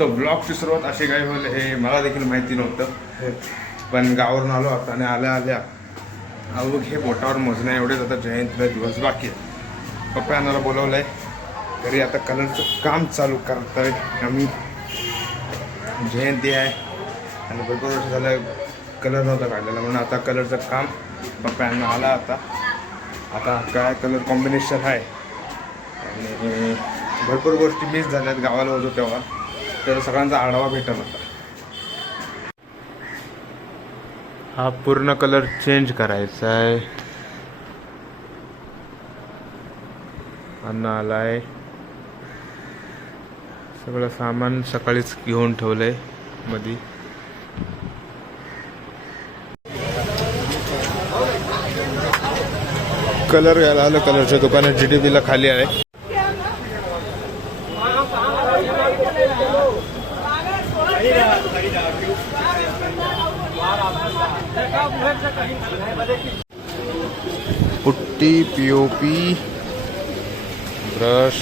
तर ब्लॉगची सुरुवात अशी काय होईल हे मला देखील माहिती नव्हतं. पण गावावरून आलो आता आणि आल्या अवघ हे बोटावर मोजण्या एवढेच आता जयंतीला दिवस बाकी आहे. पप्पा यांना बोलवलं आहे घरी. आता कलरचं काम चालू करतोय आम्ही. जयंती आहे आणि भरपूर वर्ष झालं कलर नव्हता काढलेला म्हणून आता कलरचं काम पप्पा यांना आला. आता काय कलर कॉम्बिनेशन आहे आणि भरपूर गोष्टी मिस झाल्यात गावाला होतो तेव्हा, तर सगळ्यांचा आढावा भेटत होता. हा पूर्ण कलर चेंज करायचा आहे. अण्णा आलाय. सगळं सामान सकाळीच घेऊन ठेवलंय मधी. कलर घ्यायला आलं. कलरच्या दुकानात GDP ला खाली आहे. पुट्टी, POP, ब्रश,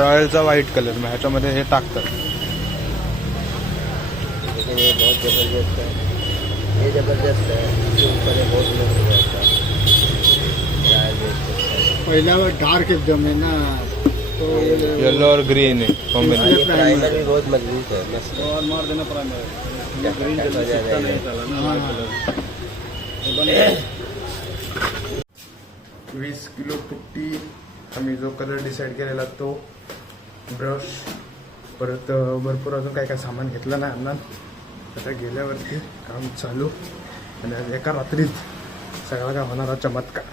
रॉयलचा व्हाईट कलर मग ह्याच्यामध्ये हे टाकतात. बहुत जबरदस्त है, ये जबरदस्त है. इसके ऊपर है बहुत जबरदस्त है. पहला वो डार्क एकदम है ना, तो येलो और ग्रीन है कॉम्बिनेशन. प्राइमर भी बहुत मजबूत है. मस्त और मार देना प्राइमर. ग्रीन मजा नहीं आएगा. 20 किलो पुट्टी. आम्ही जो कलर डिसाईड केलेला तो ब्रश, परत भरपूर अजून काय काय सामान घेतलं ना अण्णा. आता गेल्यावरती काम चालू आणि आज एका रात्रीत सगळा काय होणारा चमत्कार.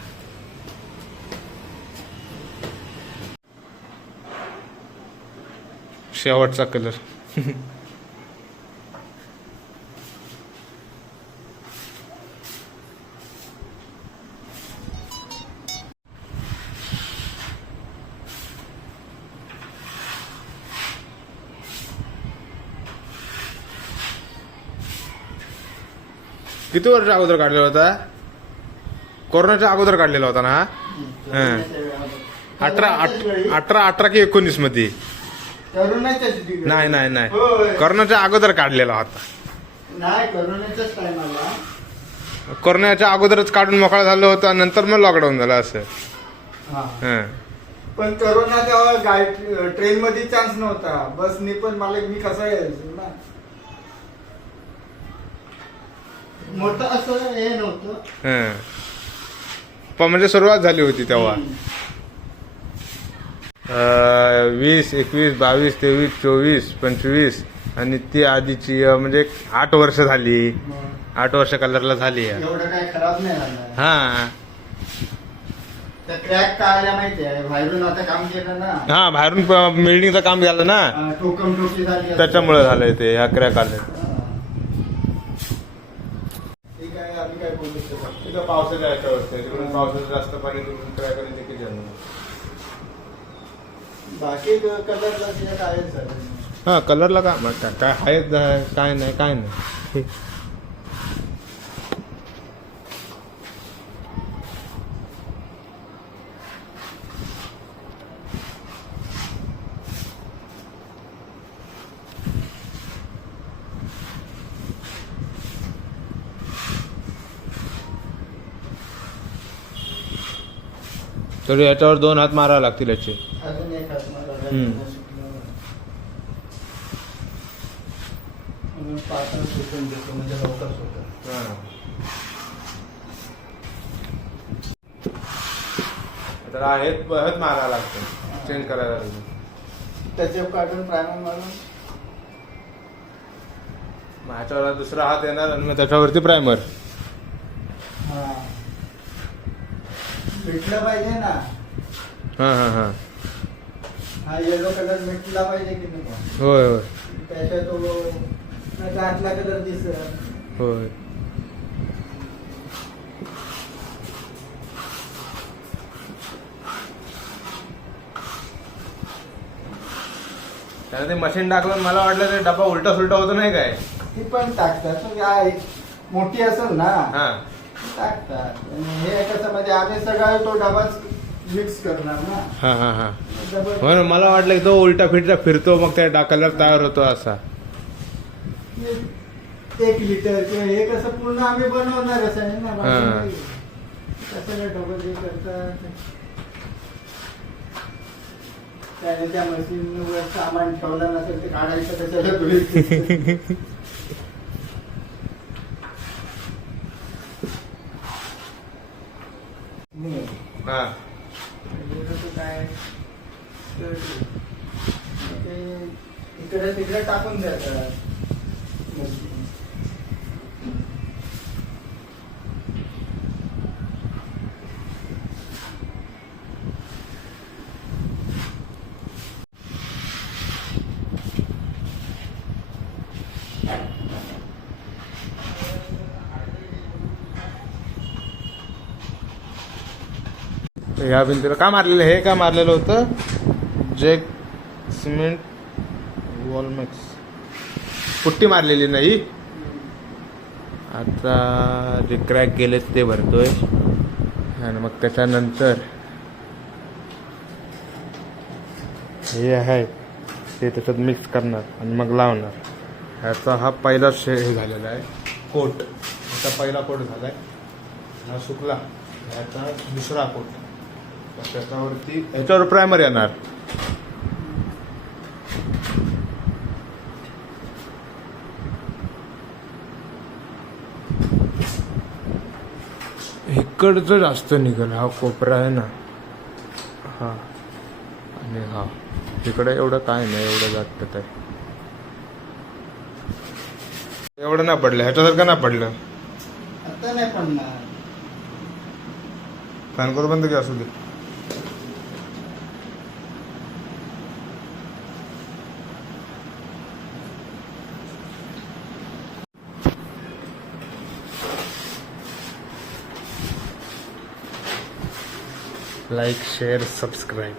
शेवटचा कलर. किती वर्ष अगोदर काढलेला होता? कोरोनाच्या अगोदर काढलेला होता ना? 18 की 19 मध्ये? नाही कोरोनाच्या अगोदर काढलेला होता. नाही, कोरोनाचाच टाइम आला. कोरोनाच्या अगोदरच काढून मोकळा झालं होतं, नंतर मग लॉकडाऊन झालं असं. पण कोरोना तेव्हा ट्रेन मध्ये चान्स नव्हता. बसनी पण मला मी कसा यायचो ना, मोठं असं हे नव्हतं. पण म्हणजे सुरुवात झाली होती तेव्हा. 20, 21, 22, 23, 24, 25 आणि ती आधीची म्हणजे 8 वर्ष झाली. 8 वर्ष कलरला झाली. एवढं काय खराब नाही झालं. हा, तर क्रॅक काय आल्या माहिती आहे, बाहेरून आता काम केलं ना. हा, बाहेरून बिल्डिंगचं काम झालं ना, टोकम-टोकी झाली. त्याच्यामुळे झालंय ते ह्या क्रॅक आले. ठीक आहे, आम्ही काय बोलू शकतो. तिथं पावसाच्या याच्यावरती तिकडून पावसाचं जास्त पाणी तिकडून क्रॅक आणि देखील जाणार. बाकी कलरला काय सर. हा, कलरला काय आहे काय नाही. तर याच्यावर 2 हात मारावे लागतील याचे. अजून एक हात मारायला. पातळ सुकून देतो म्हणजे लवकर होतं. हां. तर आहेत मारायला लागतं चेंज करायला लागतं. त्याचे काढून प्रायमर मारून मग ह्याच्यावर दुसरा हात येणार आणि मग त्याच्यावरती प्रायमर. हा भेटलं पाहिजे ना. हां हां हां. हा येलो कलर भेटला पाहिजे की नाही. होय होय त्याच्यात तो नाही तर आतला कलर दिसत. होय. त्याला ते मशीन टाकलं मला वाटलं ते डब्बा उलटा सुलटा होतो नाही काय. ती पण टाकतात पण काय मोठी असेल ना हां टाकतात. आणि हे कसं म्हणजे आम्ही सगळा तो डबाच मिक्स करणार ना. हां हां हां. डबल हो ना मला वाटलं की तो उलटा फिरतो मग त्या कलर तयार होतो असा. 1 लिटर किंवा हे कसं पूर्ण आम्ही बनवणारच आहे ना. हा. कसं काय डबल हे करतात. त्याने त्या मशीनवर सामान ठेवलं नसेल ते काढायचं त्याच्याला धुळीत. हां काय तर ते इकडे तिकडे टाकून द्यायचं. ह्या भिंतीला का मारलेलं हे का मारलेलं होतं जेक सिमेंट वॉलमॅक्स पुट्टी मारलेली नाही. आता जे क्रॅक गेलेत ते भरतोय आणि मग त्याच्यानंतर हे आहे ते त्याच्यात मिक्स करणार आणि मग लावणार. ह्याचा हा पहिला हे झालेला आहे कोट. ह्याचा पहिला कोट झाला आहे हा सुकला. ह्याचा दुसरा कोट. त्याच्यावरती ह्याच्यावर प्रायमर येणार. इकडचं जास्त निघाल. हा कोपरा आहे ना हा आणि हा तिकडे एवढं काय नाही एवढं जास्त आहे. एवढं नाही पडलं ह्याच्यासारखं नाही पडलं. आता नाही पडणार. फॅन करू बंद की असू दे. Like share subscribe.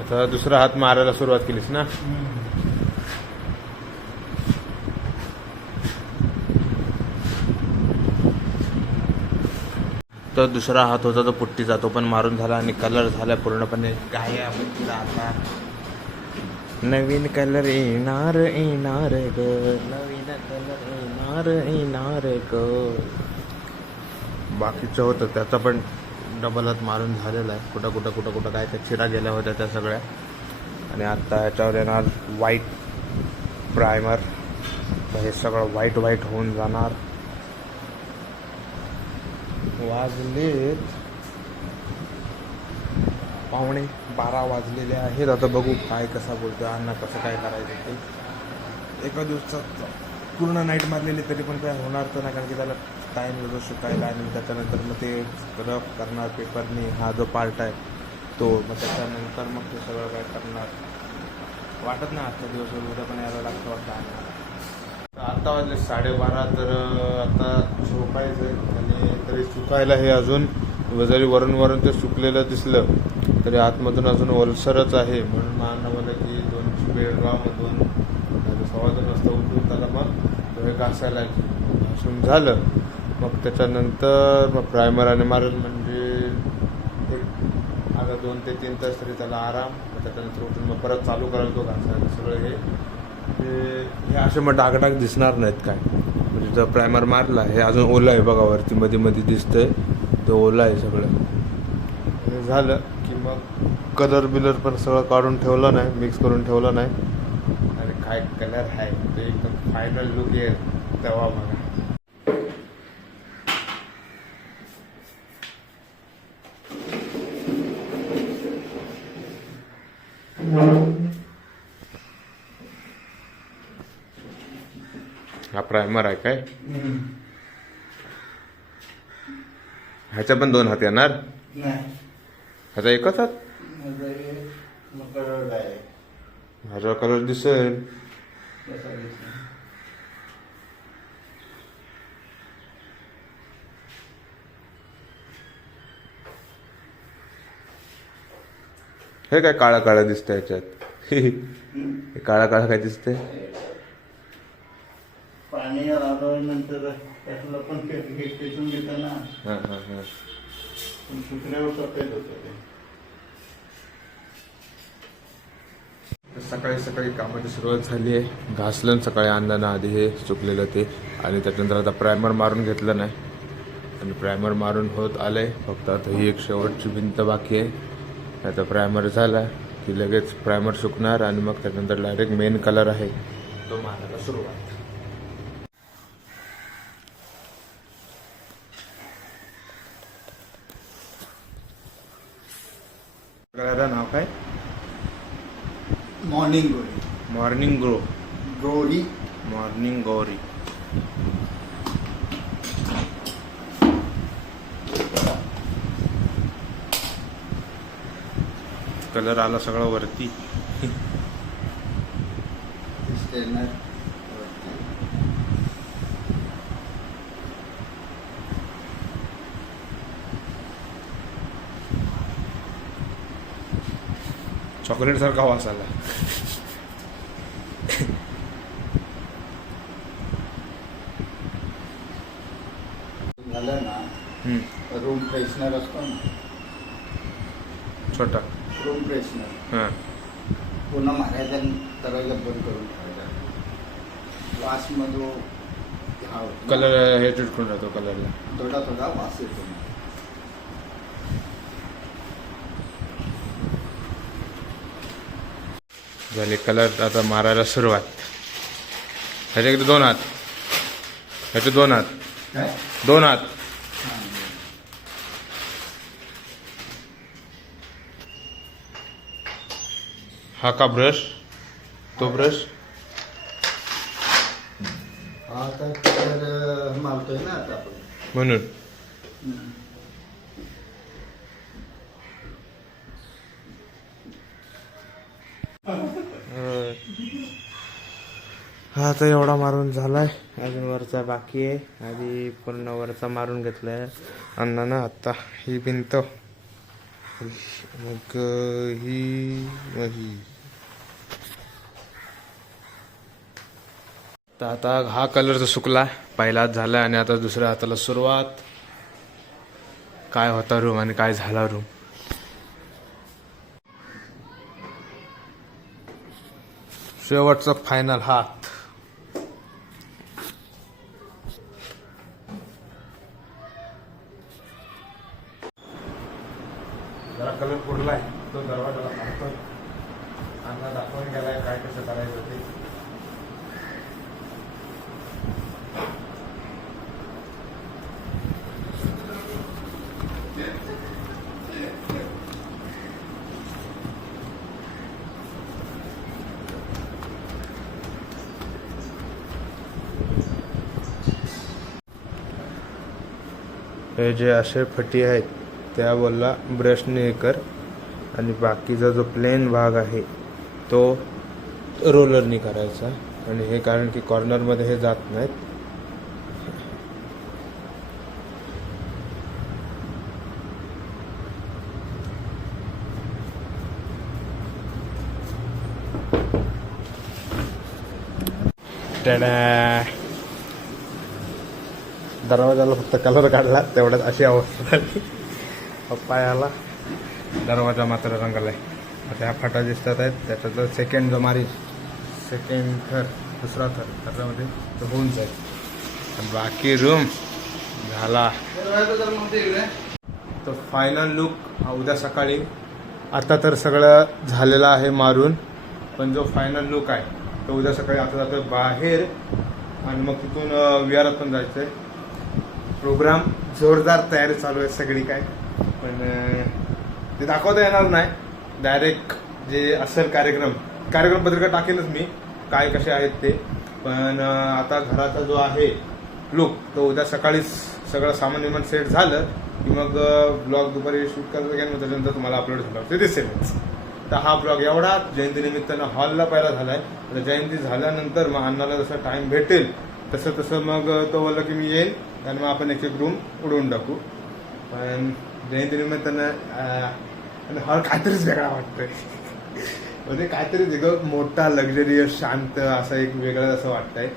आता दुसरा हात मारायला सुरुवात केलीस ना. तो दुसरा हात होता तो पुट्टीचा तो पण मारून झाला आणि कलर झाला पूर्णपणे गाया. आता नवीन कलर येणार ग नवीन कलर येणार ग. बाकीचं होतं त्याचा पण डबल हात मारून झालेला आहे. कुठं काय त्या चिरा गेल्या होत्या त्या सगळ्या. आणि आता ह्याच्यावर येणार व्हाईट प्रायमर. तर हे सगळं व्हाईट होऊन जाणार. वाजलेत 11:15 वाजलेले आहेत. आता बघू काय कसा बोलतो अण्णा कसं काय करायचं ते. एका दिवसात पूर्ण नाईट मारलेली तरी पण काय होणार तर नाही कारण की त्याला टाईम लागतो शिकायला. आणि त्याच्यानंतर मग ते रफ करणार पेपरनी हा जो पार्ट आहे तो. मग त्याच्यानंतर मग ते सगळं काय करणार वाटत नाही. आजचा दिवस उद्या पण यायला लागतं वाटतं. आता वाजले 12:30 तर आता झोपायचं आहे. आणि तरी सुकायला हे अजून जरी वरून ते सुकलेलं दिसलं तरी आतमधून अजून ओलसरच आहे. म्हणून अण्णा मला की 2 बेडरूममधून 2:15 वाजता उठून त्याला मग हे घासायला घासून झालं मग त्याच्यानंतर मग प्रायमर आणि मारेल म्हणजे एक आता 2 ते 3 तास तरी त्याला आराम. त्याच्यानंतर उठून मग परत चालू करायला तो घासायला. सगळं हे असे मग डागडाग दिसणार नाहीत काय. जो प्रायमर मारला हे अजून ओलं आहे बघा, वरती मध्ये मध्ये दिसतंय ते ओलं आहे सगळं. हे झालं की मग कलर बिलर पण सगळं काढून ठेवलं नाही, मिक्स करून ठेवलं नाही. आणि काय कलर आहे ते एकदम फायनल लुक येईल तेव्हा बघा. हा प्रायमर आहे काय? ह्याच्या पण 2 हात येणार? नाही ह्याचा एकच हात? कलर आहे ह्याचा कलर दिसेल. हे काय काळा काळा दिसतंय ह्याच्यात? हे काळा काळा काय दिसतंय? पाणी आल्यानंतर त्यातलं पण खेचून घेतं ना. हां हां हां. पण सुकल्यावर सफेद होतं ते. सकाळी सकाळी कामाची सुरुवात झाली आहे. घासलं सकाळी आणलं आधी हे सुकलेलं ते, आणि त्याच्यानंतर आता प्रायमर मारून घेतलं नाही, आणि प्रायमर मारून होत आलंय. फक्त आता ही एक शेवटची भिंत बाकी आहे. आता प्रायमर झाला की लगेच प्रायमर सुकणार, आणि मग त्याच्यानंतर डायरेक्ट मेन कलर आहे तो मारायला सुरुवात. कलरचं नाव काय? मॉर्निंग गोरी. Morning glow. गोरी. मॉर्निंग गौरी. कलर आला सगळं वरती. स्टेनर. चॉकलेट सारखा वास आला. झालं ना, रूम फ्रेशनर असतो ना, छोटा रूम फ्रेशनर हां. पुन्हा मारायचा आणि करायला बंद करून ठेवायचा. वासमध्ये हा होतो. कलर हे चिटकून राहतो कलरला. थोडा थोडा वास येतो. झाले कलर. आता मारायला सुरुवात. ह्याच्याकडे 2 हात. ह्याचे 2 हात. काय? 2 हात. हा का ब्रश? तो ब्रश हा तर कलर मारतोय ना आता आपण. म्हणून. हा आता एवढा मारून झालाय, अजून वरचा बाकी आहे. आधी पूर्ण वरचा मारून घेतलाय अण्णानं. आता ही भिंत, मग ही तर आता हा कलर तर सुकला, पहिलाच झाला, आणि आता दुसऱ्या हाताला सुरुवात. काय होता रूम आणि काय झाला रूम. शेवटचा फायनल हात. जरा कलर पडलाय, तो दरवाजाला मारतोय. अण्णा दाखवून गेलाय काय कसं करायचं ते. हे जे असे फटी आहेत त्या बोलला ब्रशने हे कर, आणि बाकीचा जो प्लेन भाग आहे तो रोलरनी करायचा. आणि हे कारण की कॉर्नरमध्ये हे जात नाहीत. दरवाजाला फक्त कलर काढला तेवढ्यात अशी अवस्था झाली. पप्पा याला दरवाजा मात्र रंगलाय. आता ह्या फाटा दिसतात आहेत, त्याच्यातलं सेकंड जो मारी, सेकंड थर, दुसरा थर, त्याच्यामध्ये तो होऊन जाईल. बाकी रूम झाला. तर फायनल लुक उद्या सकाळी. आता तर सगळं झालेलं आहे मारून, पण जो फायनल लुक आहे तो उद्या सकाळी. आता जातोय बाहेर आणि मग तिथून विहारात पण जायचं आहे. प्रोग्राम जोरदार तयारी चालू आहे सगळी काय, पण ते दाखवता येणार नाही. डायरेक्ट जे असेल कार्यक्रम पत्रिका टाकेलच मी काय कसे आहेत ते. पण आता घराचा जो आहे लुक तो उद्या सकाळीच सगळं सामान विमान सेट झालं की मग ब्लॉग दुपारी शूट करायला गेलं, त्याच्यानंतर तुम्हाला अपलोड झालं ते दिसेलच. तर हा ब्लॉग एवढा जयंतीनिमित्तानं हॉलला पहिला झालाय. तर जयंती झाल्यानंतर मग अण्णाला जसं टाइम भेटेल तसं मग तो बोलला की मी येईल आणि मग आपण एक रूम उडवून टाकू. पण जयंतीनिमित्तानं हॉल काहीतरीच वेगळा वाटतोय. म्हणजे काहीतरी वेगळं मोठा लक्झरियस शांत असा एक वेगळं असं वाटतंय.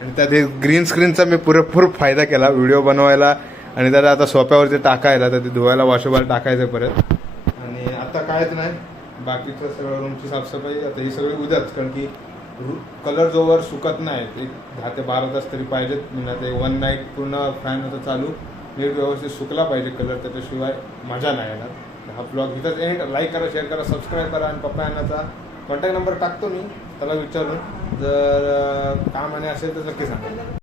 आणि त्यात हे ग्रीन स्क्रीनचा मी पुरेपूर फायदा केला व्हिडिओ बनवायला आणि त्याला आता सोप्यावरती टाकायला, तर ते धुवायला वॉशेबल टाकायचं परत. आणि आता कायच नाही, बाकीचं सगळं रूमची साफसफाई आता ही सगळी उद्याच, कारण की कलर जोवर सुकत नाही एक 10 ते 12 तास तरी पाहिजेत. म्हणजे ते 1 नाईट पूर्ण फॅन होतं चालू, नीट व्यवस्थित सुकला पाहिजे कलर, त्याच्याशिवाय मजा नाही येणार. हा ब्लॉग इथंच एंड. लाईक करा, शेअर करा, सबस्क्राईब करा. आणि पप्पा यांनाचा कॉन्टॅक्ट नंबर टाकतो मी, त्याला विचारून जर काम आणि असेल तर नक्की सांगा.